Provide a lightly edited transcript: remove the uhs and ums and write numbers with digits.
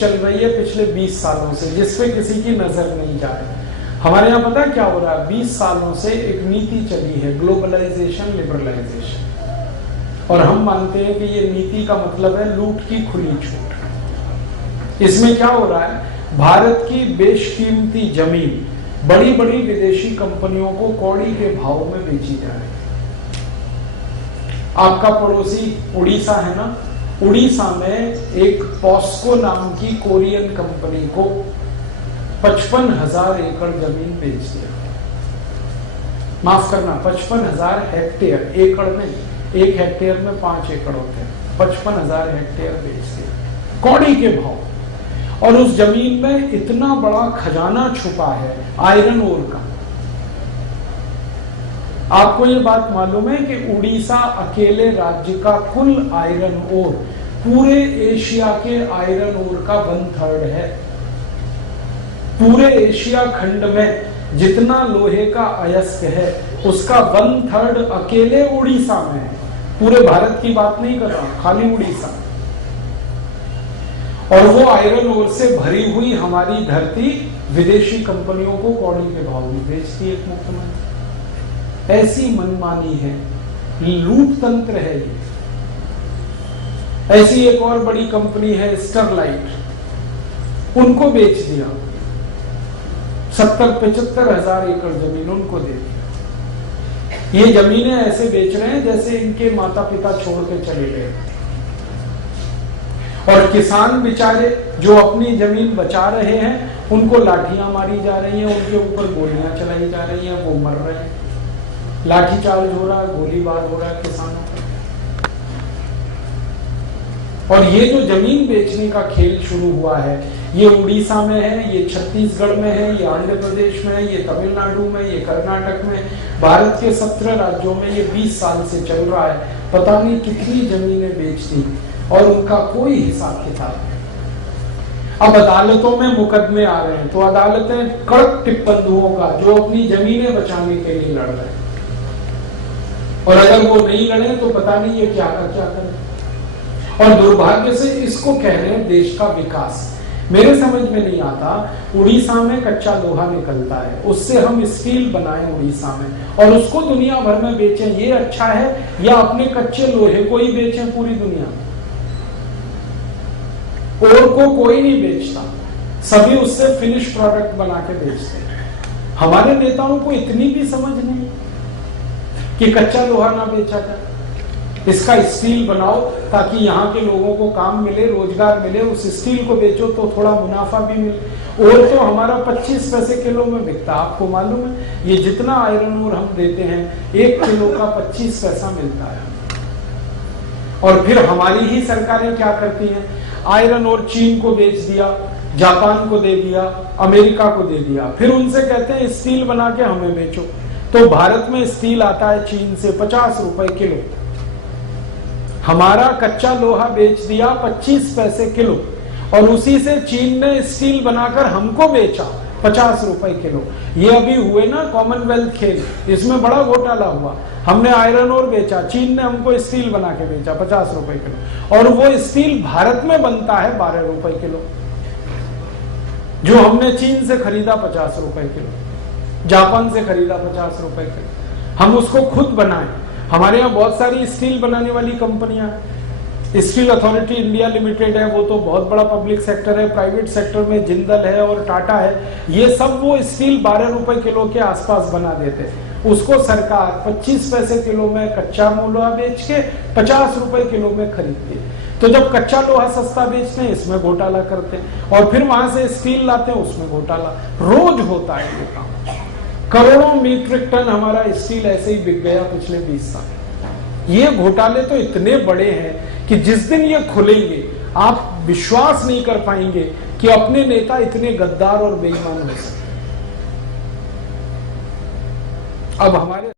चल रही है पिछले 20 सालों से, जिसपे किसी की नजर नहीं जा रही। हमारे यहाँ पता क्या हो रहा है, 20 सालों से एक नीति चली है, ग्लोबलाइजेशन, लिबरलाइजेशन, और हम मानते हैं कि ये नीति का मतलब है लूट की खुली छूट। इसमें क्या हो रहा है, भारत की बेशकीमती जमीन बड़ी बड़ी विदेशी कंपनियों को कौड़ी के भाव में बेची जा रही है। आपका पड़ोसी उड़ीसा है ना, उड़ीसा में एक पॉस्को नाम की कोरियन कंपनी को 55,000 एकड़ जमीन बेच दिया। माफ करना, 55,000 हेक्टेयर, एकड़ में, एक हेक्टेयर में 5 एकड़ होते हैं, 55,000 हेक्टेयर बेच दिया कौड़ी के भाव। और उस जमीन में इतना बड़ा खजाना छुपा है आयरन ओर का। आपको ये बात मालूम है कि उड़ीसा अकेले राज्य का कुल आयरन ओर पूरे एशिया के आयरन ओर का 1/3 है। पूरे एशिया खंड में जितना लोहे का अयस्क है उसका 1/3 अकेले उड़ीसा में है। पूरे भारत की बात नहीं कर रहा, खाली उड़ीसा। और वो आयरन ओर से भरी हुई हमारी धरती विदेशी कंपनियों को कौड़ी के भाव में बेचती है एक मुख्यमंत्री। ऐसी मनमानी है, लूट तंत्र है ये। ऐसी एक और बड़ी कंपनी है स्टरलाइट, उनको बेच दिया, 70-75 हजार एकड़ जमीन उनको दे दिया। ये जमीनें ऐसे बेच रहे हैं जैसे इनके माता पिता छोड़ के चले गए। और किसान बेचारे जो अपनी जमीन बचा रहे हैं उनको लाठियां मारी जा रही हैं, उनके ऊपर गोलियां चलाई जा रही हैं, वो मर रहे हैं, लाठीचार्ज हो रहा है, गोलीबार हो रहा है किसानों पर। और ये जो जमीन बेचने का खेल शुरू हुआ है, ये उड़ीसा में है, ये छत्तीसगढ़ में है, ये आंध्र प्रदेश में है, ये तमिलनाडु में, ये कर्नाटक में, भारत के 17 राज्यों में ये 20 साल से चल रहा है। पता नहीं कितनी जमीनें बेच दी और उनका कोई हिसाब किताब नहीं। अब अदालतों में मुकदमे आ रहे हैं तो अदालतें कड़क टिप्पणियों का जो अपनी जमीनें बचाने के लिए लड़ रहे हैं, और अगर वो नहीं लड़े तो पता नहीं ये क्या करें। और दुर्भाग्य से इसको कह रहे हैं देश का विकास। मेरे समझ में नहीं आता, उड़ीसा में कच्चा लोहा निकलता है, उससे हम स्टील बनाएं उड़ीसा में और उसको दुनिया भर में बेचें, ये अच्छा है, या अपने कच्चे लोहे को ही बेचें पूरी दुनिया में? और को कोई नहीं बेचता, सभी उससे फिनिश प्रोडक्ट बना के बेचते हैं। हमारे नेताओं को इतनी भी समझ नहीं कि कच्चा लोहा ना बेचा जाए, इसका स्टील बनाओ ताकि यहाँ के लोगों को काम मिले, रोजगार मिले, उस स्टील को बेचो तो थोड़ा मुनाफा भी मिले। और तो हमारा 25 पैसे किलो में बिकता, आपको मालूम है, ये जितना आयरन ओर हम देते हैं 1 किलो का 25 पैसा मिलता है। और फिर हमारी ही सरकारें क्या करती हैं, आयरन ओर चीन को बेच दिया, जापान को दे दिया, अमेरिका को दे दिया, फिर उनसे कहते हैं स्टील बना के हमें बेचो। तो भारत में स्टील आता है चीन से 50 रुपए किलो, हमारा कच्चा लोहा बेच दिया 25 पैसे किलो, और उसी से चीन ने स्टील बनाकर हमको बेचा 50 रुपए किलो। ये अभी हुए ना कॉमनवेल्थ खेल, इसमें बड़ा घोटाला हुआ। हमने आयरन ओर बेचा, चीन ने हमको स्टील बना के बेचा 50 रुपए किलो, और वो स्टील भारत में बनता है 12 रुपए किलो, जो हमने चीन से खरीदा 50 रुपए किलो, जापान से खरीदा 50 रुपए किलो। हम उसको खुद बनाएं। हमारे यहाँ बहुत सारी स्टील बनाने वाली कंपनियां, स्टील अथॉरिटी इंडिया लिमिटेड है, वो तो बहुत बड़ा पब्लिक सेक्टर है, प्राइवेट सेक्टर में जिंदल है और टाटा है, ये सब वो स्टील 12 रुपए किलो के आसपास बना देते हैं। उसको सरकार 25 पैसे किलो में कच्चा लोहा बेच के 50 रुपए किलो में खरीदती है। तो जब कच्चा लोहा सस्ता बेचते हैं इसमें घोटाला करते हैं, और फिर वहां से स्टील लाते हैं उसमें घोटाला। रोज होता है ये काम। करोड़ों मीट्रिक टन हमारा स्टील ऐसे ही बिक गया पिछले 20 साल। ये घोटाले तो इतने बड़े हैं कि जिस दिन ये खुलेंगे आप विश्वास नहीं कर पाएंगे कि अपने नेता इतने गद्दार और बेईमान हो सकते। अब हमारे